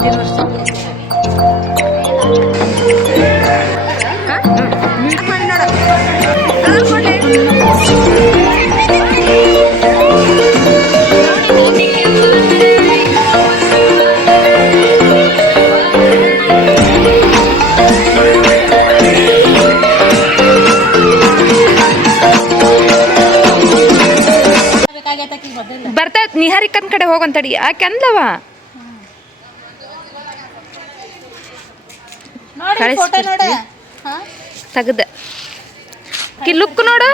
ಮುಂದಿನ ವರ್ಷ ಬರ್ತಾ ನಿಹಾರಿಕನ್ ಕಡೆ ಹೋಗಂತಡಿ ಯಾಕೆ ಅಂದವ ತೆಗ್ದ ಲುಕ್ ನೋಡು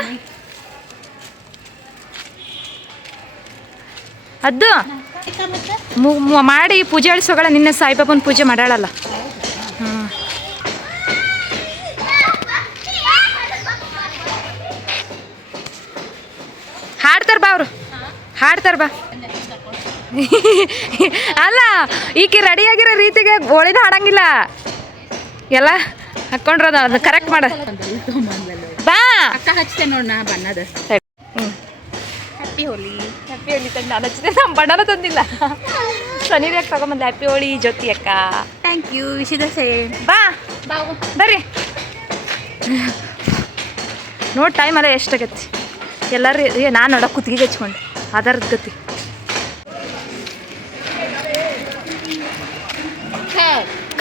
ಅದು ಮಾಡಿ ಪೂಜೆ ಅಳಿಸೋಗಳ ನಿನ್ನೆ ಸಾಯಿಬಾಬನ ಪೂಜೆ ಮಾಡಾಳಲ್ಲ ಹಾಡ್ತಾರ ಬಾ ಅವರು ಹಾಡ್ತಾರ ಬಾ ಅಲ್ಲ ಈಕೆ ರೆಡಿಯಾಗಿರೋ ರೀತಿಗೆ ಹೋಳಿನ ಹಾಡಂಗಿಲ್ಲ ಎಲ್ಲ ಹಾಕೊಂಡ್ರದ ಅದು ಕರೆಕ್ಟ್ ಮಾಡ ಬಾ ಅಕ್ಕ ಹಚ್ತೆ ನೋಡ್ ನಾ ಬಣ್ಣದ ಹ್ಯಾಪಿ ಹೋಲಿ ತಂದು ನಾನು ಹಚ್ಚಿದೆ ನಮ್ಮ ಬಣ್ಣನ ತಂದಿಲ್ಲ ಸನಿರ್ಯಾಕೆ ತಗೊಂಬಂದೆ ಹ್ಯಾಪಿ ಹೋಳಿ ಜ್ಯೋತಿ ಅಕ್ಕ ಥ್ಯಾಂಕ್ ಯು ವಿಶಿದ ಸೇಮ್ ಬಾ ಬರ್ರಿ ನೋಡಿ ಟೈಮ್ ಅಲ್ಲ ಎಷ್ಟಾಗೈತಿ ಎಲ್ಲರೂ ನಾನು ನೋಡೋ ಕುತ್ತಿಗೆ ಹಚ್ಕೊಂಡು ಅದರದ ಗತಿ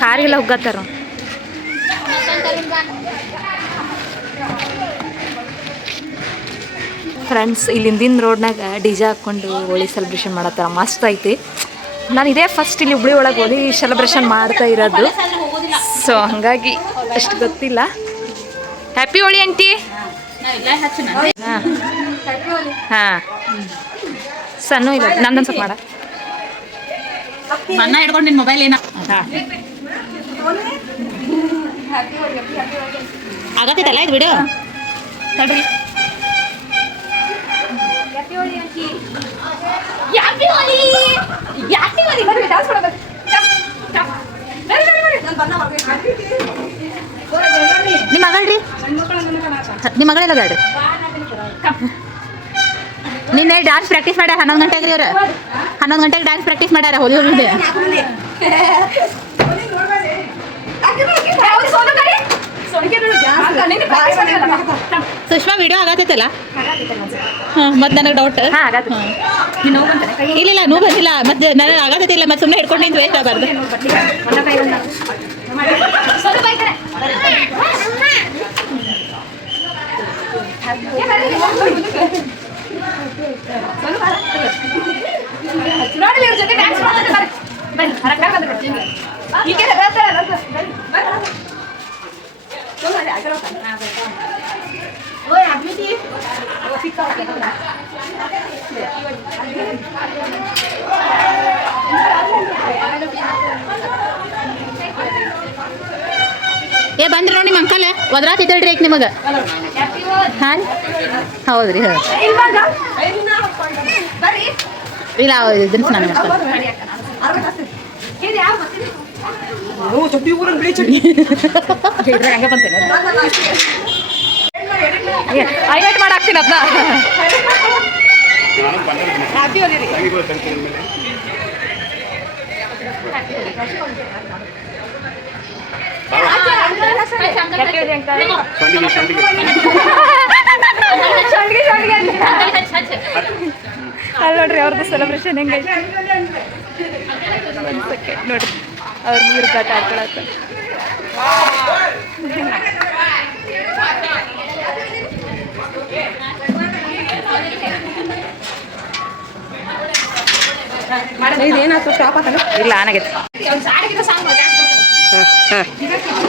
ಕಾರಿಗೆಲ್ಲ ಹೋಗತ್ತಾರ ಫ್ರೆಂಡ್ಸ್ ಇಲ್ಲಿ ಹಿಂದಿನ ರೋಡ್ನಾಗ ಡಿಜೆ ಹಾಕ್ಕೊಂಡು ಹೋಳಿ ಸೆಲೆಬ್ರೇಷನ್ ಮಾಡತ್ತಾರ ಮಸ್ತ್ ಐತಿ ನಾನು ಇದೇ ಫಸ್ಟ್ ಇಲ್ಲಿ ಹುಬ್ಳಿ ಒಳಗೆ ಹೋಳಿ ಸೆಲೆಬ್ರೇಷನ್ ಮಾಡ್ತಾ ಇರೋದು ಸೊ ಹಾಗಾಗಿ ಅಷ್ಟು ಗೊತ್ತಿಲ್ಲ ಹ್ಯಾಪಿ ಹೋಳಿ ಆಂಟಿ ಹಾಂ ಸಣ್ಣ ಇಲ್ಲ ನಂದೊಂದು ಸ್ವಲ್ಪ ಮಾಡ ಬಣ್ಣ ಹಿಡ್ಕೊಂಡು ನಿನ್ನ ಮೊಬೈಲ್ ಏನ ಆಗತ್ತೈತಲ್ಲ ಇದು ವಿಡಿಯೋ ತಡ್ರಿ ನಿಮ್ಮ ಮಗಳ್ರಿ ನಿಮ್ಮ ಮಗಳೆಲ್ಲ ಬೇಡ್ರಿ ನಿನ್ನೆ ಡ್ಯಾನ್ಸ್ ಪ್ರಾಕ್ಟೀಸ್ ಮಾಡ್ಯಾರ 11 ಗಂಟೆಗೆ ರೀ ಅವ್ರು 11 ಗಂಟೆಗೆ ಡ್ಯಾನ್ಸ್ ಪ್ರಾಕ್ಟೀಸ್ ಮಾಡ್ಯಾರ ಹೋಲಿ ಹೋಲಿದೆ ಸುಷ್ಮಾ ವಿಡಿಯೋ ಆಗತ್ತೈತಲ್ಲ ಹಾಂ ಮತ್ತೆ ನನಗೆ ಡೌಟ್ ಇಲ್ಲ ನೂ ಬಂದಿಲ್ಲ ಮತ್ತೆ ನನಗೆ ಆಗತ್ತಿಲ್ಲ ಮತ್ತೆ ಸುಮ್ಮನೆ ಹಿಡ್ಕೊಂಡು ನಿಂತು ವೇಸ್ಟ್ ಆಗಬಾರ್ದು ಏ ಬಂದ್ರಿ ನೋಡಿ ನಿಮ್ಮ ಅಂಕಲ್ ಒದ್ರಾತಿದ್ದಳ್ರಿ ಈಗ ನಿಮಗೆ ಹಾಂ ಹೌದ್ರಿ ಹೌದು ಇಲ್ಲ ಇದನ್ನ ಸ್ನಾನ ಮಾಡ್ತಾರೆ ಹೈಲೈಟ್ ಮಾಡಾಕ್ತೀನಿ ಅದನ್ನ ಅಲ್ಲಿ ನೋಡ್ರಿ ಅವ್ರದ್ದು ಸೆಲೆಬ್ರೇಷನ್ ಹೆಂಗೈತೆ ನೋಡ್ರಿ ಅವ್ರ ನೀರು ಘಾಟ ಆಡ್ಕೊಳತ್ತ ಇದೇನಾಯ್ತು ಸ್ಟಾಪ್ ಆತಲ್ಲ ಇಲ್ಲ ಆನಾಗೈತೆ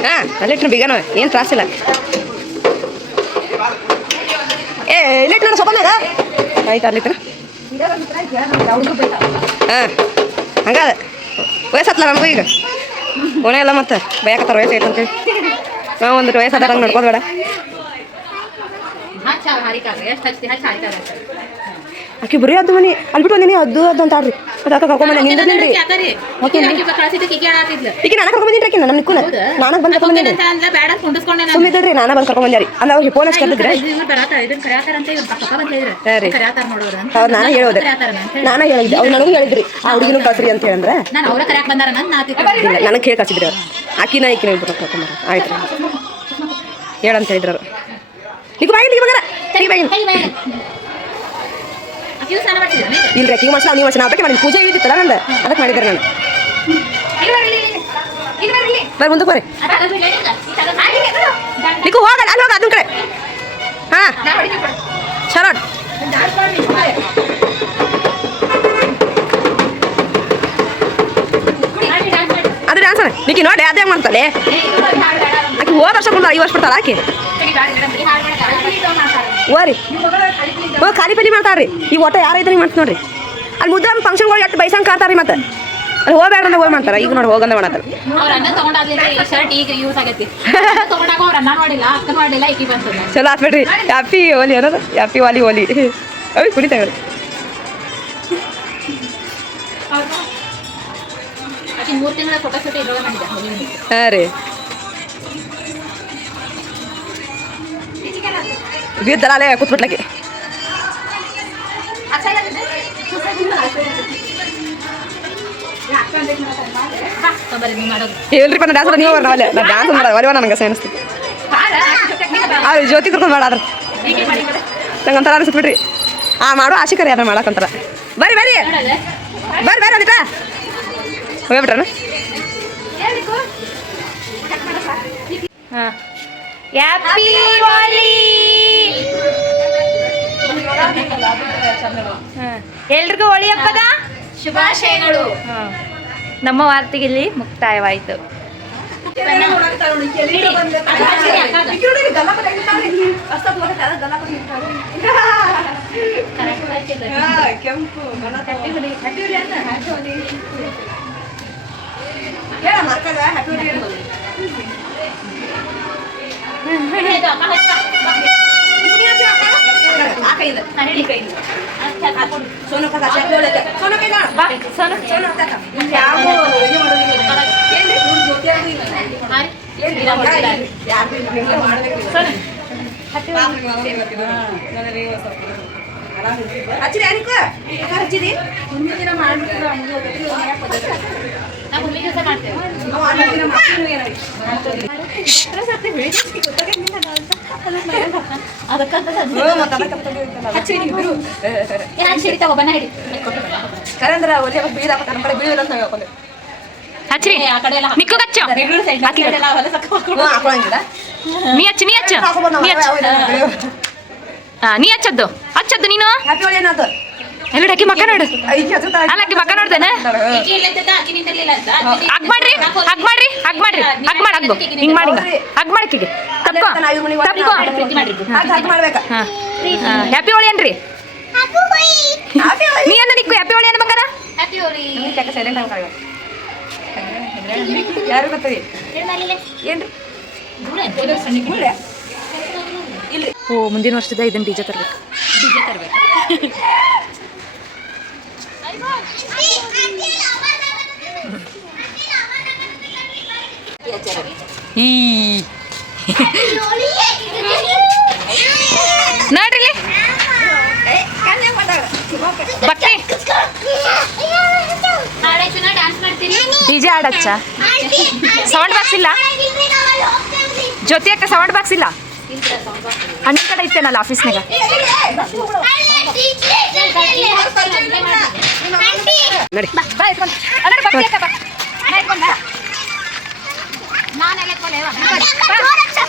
ಹಾಂ ಅಲ್ಲಿಟ್ರು ಬಿಗನೋ ಏನು ತ್ರಾಸಿಲ್ಲ ಏ ಇಲ್ಲಿಟ್ಟು ನಾನು ಸೊಪ್ಪನಾಗ ಆಯ್ತು ಅಲ್ಲಿತ್ರ ಹಾಂ ಹಂಗಾದ ವಯಸ್ಸತ್ತಲ್ಲ ನಮಗೂ ಈಗ ಓನೇ ಇಲ್ಲ ಮತ್ತೆ ಬಯಕತ್ತಾರ ವಯಸ್ಸು ಐತೆ ಅಂತೇಳಿ ನಾವು ಒಂದು ವಯಸ್ಸಾದ ಹಂಗೆ ನೋಡ್ಕೋದು ಬೇಡ ಆಕಿ ಬರೀ ಅದು ಮನೆ ಅಲ್ಲಿ ಬಿಟ್ಟು ಒಂದಿನಿ ಅದು ಅಂತಾಡ್ರಿ ಮತ್ತೆ ಅಕ್ಕ ಕರ್ಕೊಂಡ್ ಬಂದೆ ನಿಂದ್ರಿ ಈಗ ನಾನು ಕರ್ಕೊಂಡ್ ಬಂದಿನ್ರಿ ಆಕಿ ನನ್ನ ನಿಕ್ಕುನ ನಾನು ಬಂದು ಕರ್ಕೊಂಡ್ ಬಂದಿನಿ ಸುಮ್ಮಿದ್ರಿ ನಾನು ಬಂದು ಕರ್ಕೊಂಡ್ ಬಂದ್ಯಾರಿ ಅಂದ್ರೆ ಅವ್ರಿಗೆ ಫೋನ್ ಹಚ್ಚಿ ಕರೆದಿದ್ರೆ ಅವ್ರು ನಾನು ಹೇಳೋದೆ ನಾನು ಹೇಳಿದ್ದೆ ಅವ್ರು ನನಗೂ ಹೇಳಿದ್ರಿ ಆ ಹುಡುಗಿನೂ ಕಳ್ಸ್ರಿ ಅಂತ ಹೇಳಿದ್ರೆ ನನಗೆ ಹೇಳಿ ಕಳ್ಸಿದ್ರಿ ಅವ್ರು ಆಕಿನ ಈಕಿನ ಇಬ್ಬರು ಕರ್ಕೊಂಬರ ಆಯ್ತು ಹೇಳಂತ ಹೇಳಿದ್ರು ಅವರು ಈಗ ಬಾಗಿಲ್ಲ ಇವಾಗ ಇಲ್ರಿ ಈಗ ಮನುಷ್ಯ ನೀವು ಮನುಷ್ಯ ಅದಕ್ಕೆ ಮಾಡಿ ಪೂಜೆ ಇದ್ದಿತ್ತಲ್ಲ ನಂದು ಅದಕ್ಕೆ ಮಾಡಿದ್ದಾರೆ ನಾನು ಬರ್ರಿ ಮುಂದಕ್ಕೆ ಬರ್ರಿ ನೀವು ಹೋಗಲ್ಲ ಅಲ್ಲಿ ಹೋಗ ಅದನ್ನ ಕಡೆ ಹಾಂ ಶರಣ್ ಅದು ಡ್ಯಾನ್ಸ್ ನಿಕ್ಕಿ ನೋಡಿ ಅದೇ ಮಾಡ್ತಾಳೆ ಆಕೆ ಹೋದ ವರ್ಷ ಕೊಡ್ತಾಳೆ ಈ ವರ್ಷ ಕೊಡ್ತಾಳೆ ಆಕೆ ಓರಿ ಹೋ ಖಾಲಿ ಪಲ್ಲಿ ಮಾಡ್ತಾರ್ರಿ ಈ ಒಟ್ಟ ಯಾರೈತ್ರಿ ಮಾಡ್ತ ನೋಡ್ರಿ ಅಲ್ಲಿ ಮುದ್ದೆ ಫಂಕ್ಷನ್ಗಳು ಎಷ್ಟು ಬೈಸಂಗೆ ಕಾಡ್ತಾರ್ರಿ ಮತ್ತೆ ಅಲ್ಲಿ ಹೋಗ್ಬೇಡ್ರಿ ಹೋಗಿ ಮಾಡ್ತಾರೆ ಈಗ ನೋಡಿ ಹೋಗಂದ ಮಾಡತ್ತಾರೆ ಚಲೋ ಆತ್ಬೇಡ್ರಿ ಹ್ಯಾಪಿ ಓಲಿ ಅನ್ನೋದು ಹ್ಯಾಪಿ ವಾಲಿ ಓಲಿ ಅವಿ ಕುಡಿತಾವೆ ಹಾಂ ರೀ ಬಿದ್ದಲ್ಲ ಕೂತ್ಬಿಟ್ಲಕ್ಕೆ ಹೇಳ್ರಿ ಬಂದ ಡ್ಯಾನ್ಸ್ ನೀವು ನಾವಲ್ಲೇ ನಾ ಡ್ಯಾನ್ಸ್ ಮಾಡೋದು ಒಲಿವ ನನಗೆ ಅನಿಸ್ತಿತ್ತು ಅದು ಜ್ಯೋತಿ ಕರ್ಕೊಂಡು ಮಾಡಾದ್ರ ನಂಗೆ ಒಂಥರ ಅನಿಸ್ಬಿಟ್ರಿ ಮಾಡೋ ಆಶಿಕರಿ ಯಾರು ಮಾಡಕ್ಕಂತಾರ ಬರ್ರಿ ಬರ್ರಿ ಬರ್ರಿ ಬರ್ರಿ ಅದಿತಾ ಹೋಗ್ಬಿಟ್ರನ ಹಾಂ ಹ್ಯಾಪಿ ಹೋಲಿ ಎಲ್ರಿಗೂ ಹೋಳಿ ಹಬ್ಬದ ಶುಭಾಶಯಗಳು. ನಮ್ಮ ವಾರ್ತೆಗೆ ಇಲ್ಲಿ ಮುಕ್ತಾಯವಾಯಿತು. ನೀ ಹಚ್ಚದ್ದು ಹಚ್ಚದ್ದು ನೀನು ಎಲ್ಲ ಅಕ್ಕಿ ಮಕ್ಕ ನೋಡು ಅಲ್ಲ ಅಕ್ಕಿ ಮಕ್ಕ ನೋಡ್ತೇನೆ ಹಗ್ ಮಾಡ್ರಿ ಹಗ್ ಮಾಡ್ರಿ ಹಗ್ ಮಾಡ್ರಿ ಹಗ್ ಮಾಡಿ ಹಗ್ಗು ಹಿಂಗ್ ಮಾಡಿ ಹಗ್ ಮಾಡಕ್ಕಿಗೆ ತಪ್ಪ ತಪ್ಪ ಹ್ಯಾಪಿ ಹೋಳಿ ಅನ್ರಿ ನೀ ಅಂದ ನಿಕ್ಕು ಹ್ಯಾಪಿ ಹೋಳಿ ಅನ್ನ ಬಂಗಾರ ಯಾರು ಗೊತ್ತರಿ ಏನ್ರಿ ಓ ಮುಂದಿನ ವರ್ಷದ ಇದನ್ನ ಡಿಜೆ ತರ್ಬೇಕು ನೋಡ್ರಿ ಬಟ್ಟೆ ಡಿಜೆ ಆಡಚ್ಚ ಸೌಂಡ್ ಬಾಕ್ಸ್ ಇಲ್ಲ ಜೊತೆ ಅಕ್ಕ ಸೌಂಡ್ ಬಾಕ್ಸ್ ಇಲ್ಲ ಅಣ್ಣ ಕಡೆ ಐತೇನಲ್ಲ ಆಫೀಸ್ನಾಗ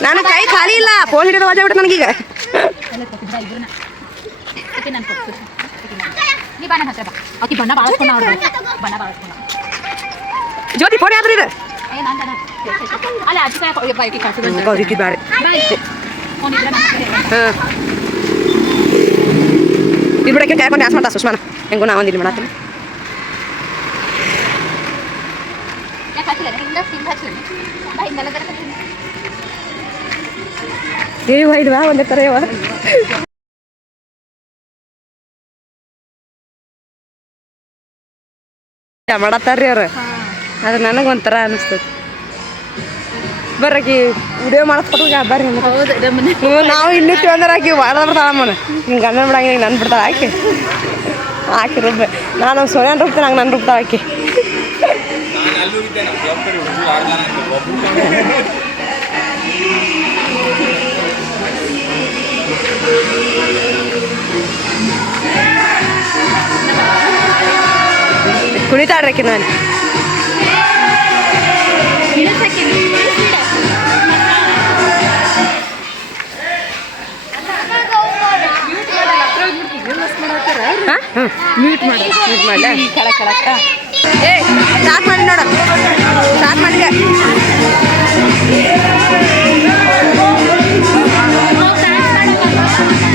ನಾನು ಕೈ ಖಾಲಿ ಇಲ್ಲ ಫೋನ್ ಹಿಡಿದು ವಾಜ ಬಿಟ್ಟು ನನಗೀಗ ಜ್ಯೋತಿ ಫೋನ್ ಯಾವ್ದು ಇದೆ ಬೇಡ ಇಬ್ಬರಕ್ಕೆ ಕಾಯ್ಕೊಂಡು ಡ್ಯಾನ್ಸ್ ಮಾಡ್ತಾ ಸುಷ್ಮಾನ ಹೆಂಗೋ ನಾ ಒಂದಿಲ್ಲ ಮಾಡತ್ತೀನಿ ಏ ವೈದ್ವಾ ಒಂದೇ ಥರ ಮಾಡತ್ತಾರ್ರಿ ಅವ್ರು. ಅದು ನನಗೆ ಒಂಥರ ಅನಿಸ್ತದೆ. ಬರ್ರಾಕಿ ವಿಡಿಯೋ ಮಾಡಿಸ್ಕೊಟ್ಟು ಬರ್ರಿ. ನಾವು ಇನ್ನಿಟ್ಟು ಅಂದ್ರೆ ಆಕಿ ವಾರದ ಬರ್ತಾಳಮ್ಮನ ಹಿಂಗೆ ಗಂಡ ಬಿಡಂಗೆ ನನ್ನ ಬಿಡ್ತಾಳೆ ಆಕಿ ರುಬ್ಬ. ನಾನು ಸೋನ್ಯಾನ ರುಬ್ತೇನೆ ಹಂಗೆ ನನ್ನ ರುಬ್ತಾಳೆ ಆಕಿ. ಕುಣಿತಾಡ್ರಕ್ಕೆ ನಾನು ಮ್ಯೂಟ್ ಮಾಡಿ ಏ ಸ್ಟಾರ್ಟ್ ಮಾಡಿ ನೋಡ ಸ್ಟಾರ್ಟ್ ಮಾಡಿದೆ.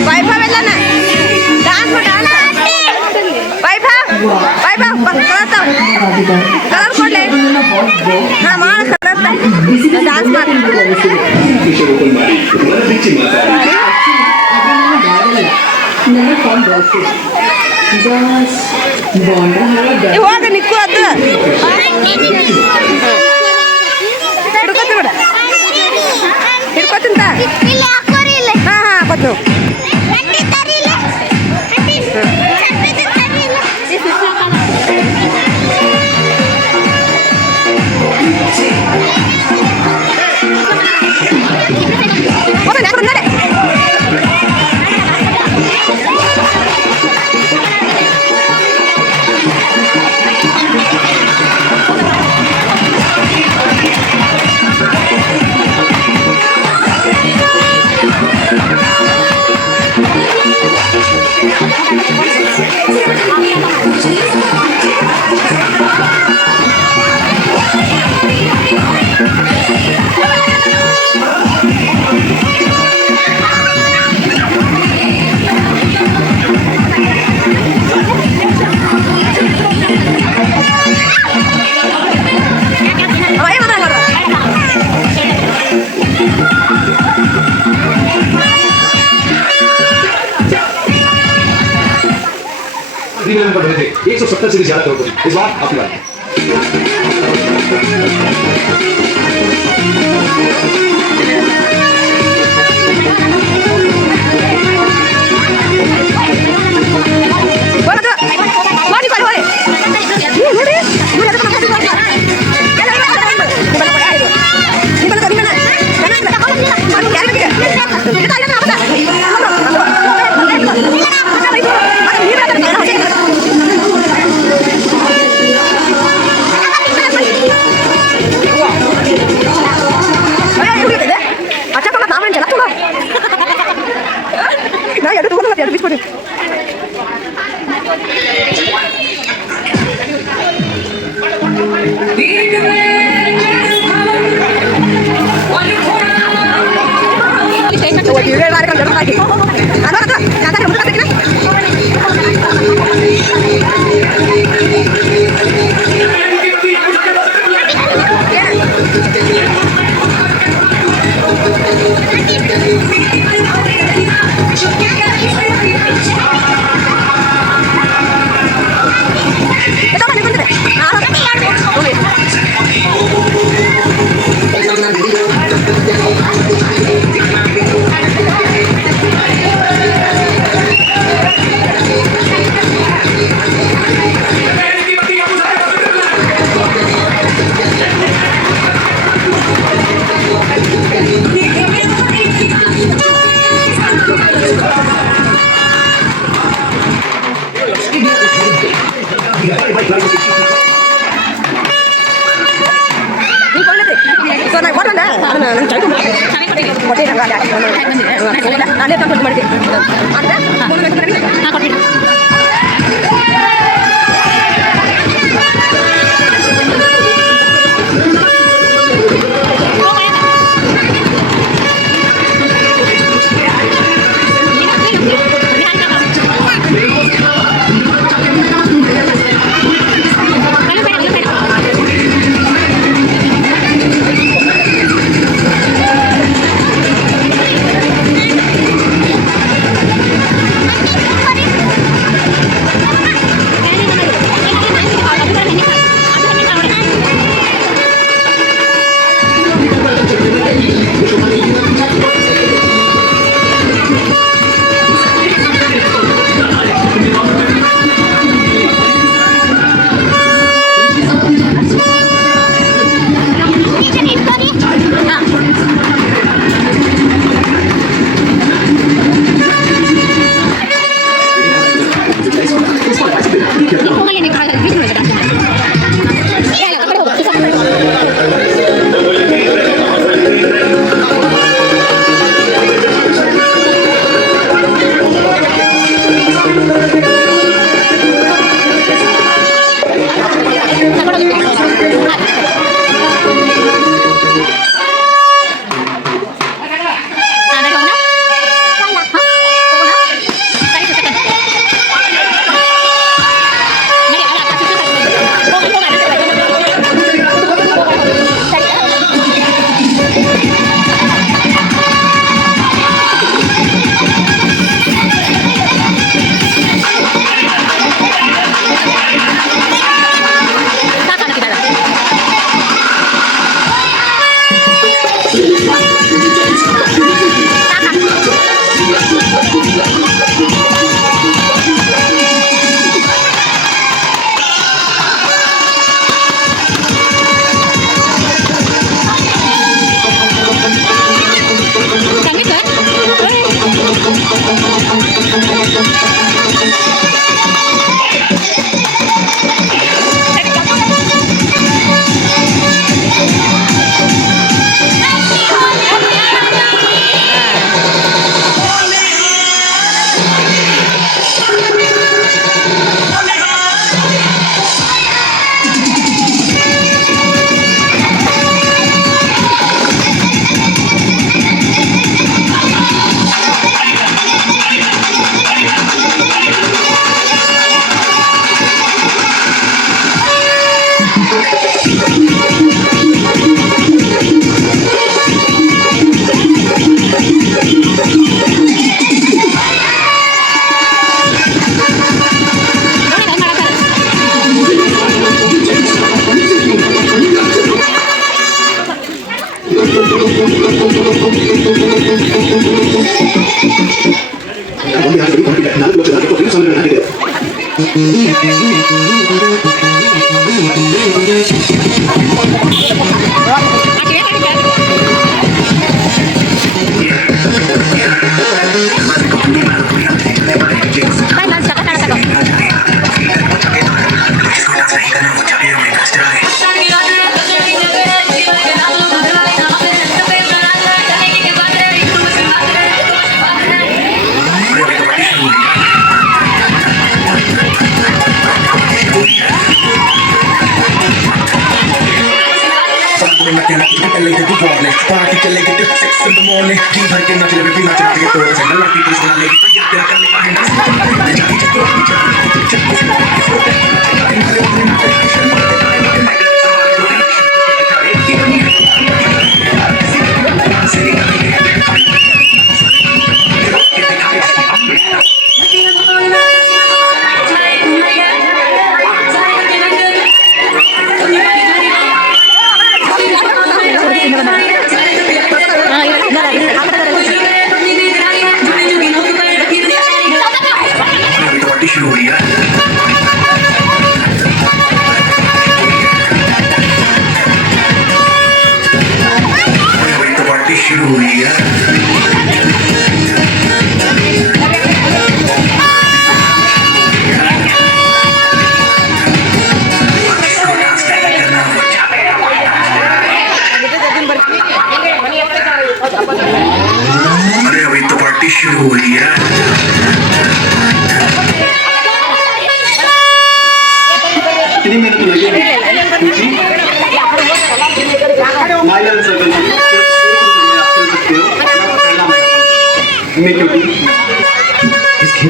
ವೈಭವ್ ಎಲ್ಲನ ಡಾನ್ಸ್ ವೈಭವ್ ಕಲರ್ ಕೊಡ್ಲೆ ನಾ ಮಾಡ ಕಲರ್ ಡಾನ್ಸ್ ಮಾಡಿ ಇವಾಗ ನಿಕ್ಕು ಅದು ಹಿಡ್ಕೊತಿಂತ ಹಾಂ ಹಾಂ ಕೊತ್ತು नंबर रहे थे 170 से भी ज्यादा करोड़ इस बार आपकी बात पार्टी चलेगी till 6 in the morning जी भर के नाच ले भी नाच के तो चल लड़की पुलिस वाले तेरा करने का है अरे अभी तो पार्टी शुरू हुई है कितनी मिनट लगेगी माइनर सर्कल इसके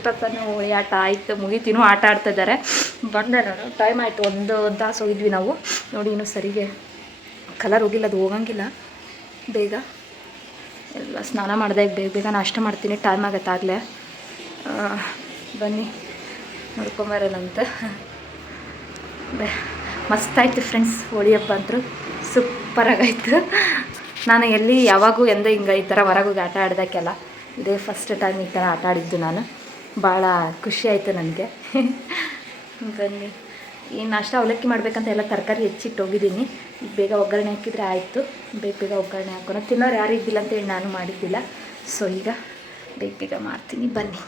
ಎಷ್ಟೊತ್ತನೂ ಹೋಳಿ ಆಟ ಆಯಿತು ಮುಗಿತೀನೂ ಆಟ ಆಡ್ತಾ ಇದ್ದಾರೆ. ಬಂದೆ ನಾನು, ಟೈಮ್ ಆಯಿತು, 1 ತಾಸು ಹೋಗಿದ್ವಿ ನಾವು. ನೋಡಿ ಇನ್ನೂ ಸರಿಗೆ ಕಲರ್ ಹೋಗಿಲ್ಲ, ಅದು ಹೋಗಂಗಿಲ್ಲ ಬೇಗ. ಎಲ್ಲ ಸ್ನಾನ ಮಾಡಿದೆ, ಬೇಗ ನಾಷ್ಟ ಮಾಡ್ತೀನಿ, ಟೈಮ್ ಆಗತ್ತಾಗಲೇ. ಬನ್ನಿ ನೋಡ್ಕೊಂಬರೋಣಂತ. ಮಸ್ತಾಯಿತು ಫ್ರೆಂಡ್ಸ್, ಹೋಳಿ ಹಬ್ಬ ಅಂತೂ ಸೂಪರಾಗಾಯಿತು. ನಾನು ಎಲ್ಲಿ ಯಾವಾಗೂ ಹಿಂಗೆ ಈ ಥರ ಹೊರಗೋಗಿ ಆಟ ಆಡ್ದಕ್ಕೆಲ್ಲ ಇದೇ ಫಸ್ಟ್ ಟೈಮ್ ಈ ಥರ ಆಟ ಆಡಿದ್ದು ನಾನು. ಭಾಳ ಖುಷಿ ಆಯಿತು ನನಗೆ. ಬನ್ನಿ ಈ ನಾಷ್ಟ ಅವಲಕ್ಕಿ ಮಾಡಬೇಕಂತ ಎಲ್ಲ ತರಕಾರಿ ಹೆಚ್ಚಿಟ್ಟು ಹೋಗಿದ್ದೀನಿ. ಬೇಗ ಒಗ್ಗರಣೆ ಹಾಕಿದರೆ ಆಯಿತು. ಬೇಗ ಒಗ್ಗರಣೆ ಹಾಕೋಣ. ತಿನ್ನೋರು ಯಾರು ಇದ್ದಿಲ್ಲ ಅಂತೇಳಿ ನಾನು ಮಾಡಿದ್ದಿಲ್ಲ. ಸೊ ಈಗ ಬೇಗ ಮಾಡ್ತೀನಿ, ಬನ್ನಿ.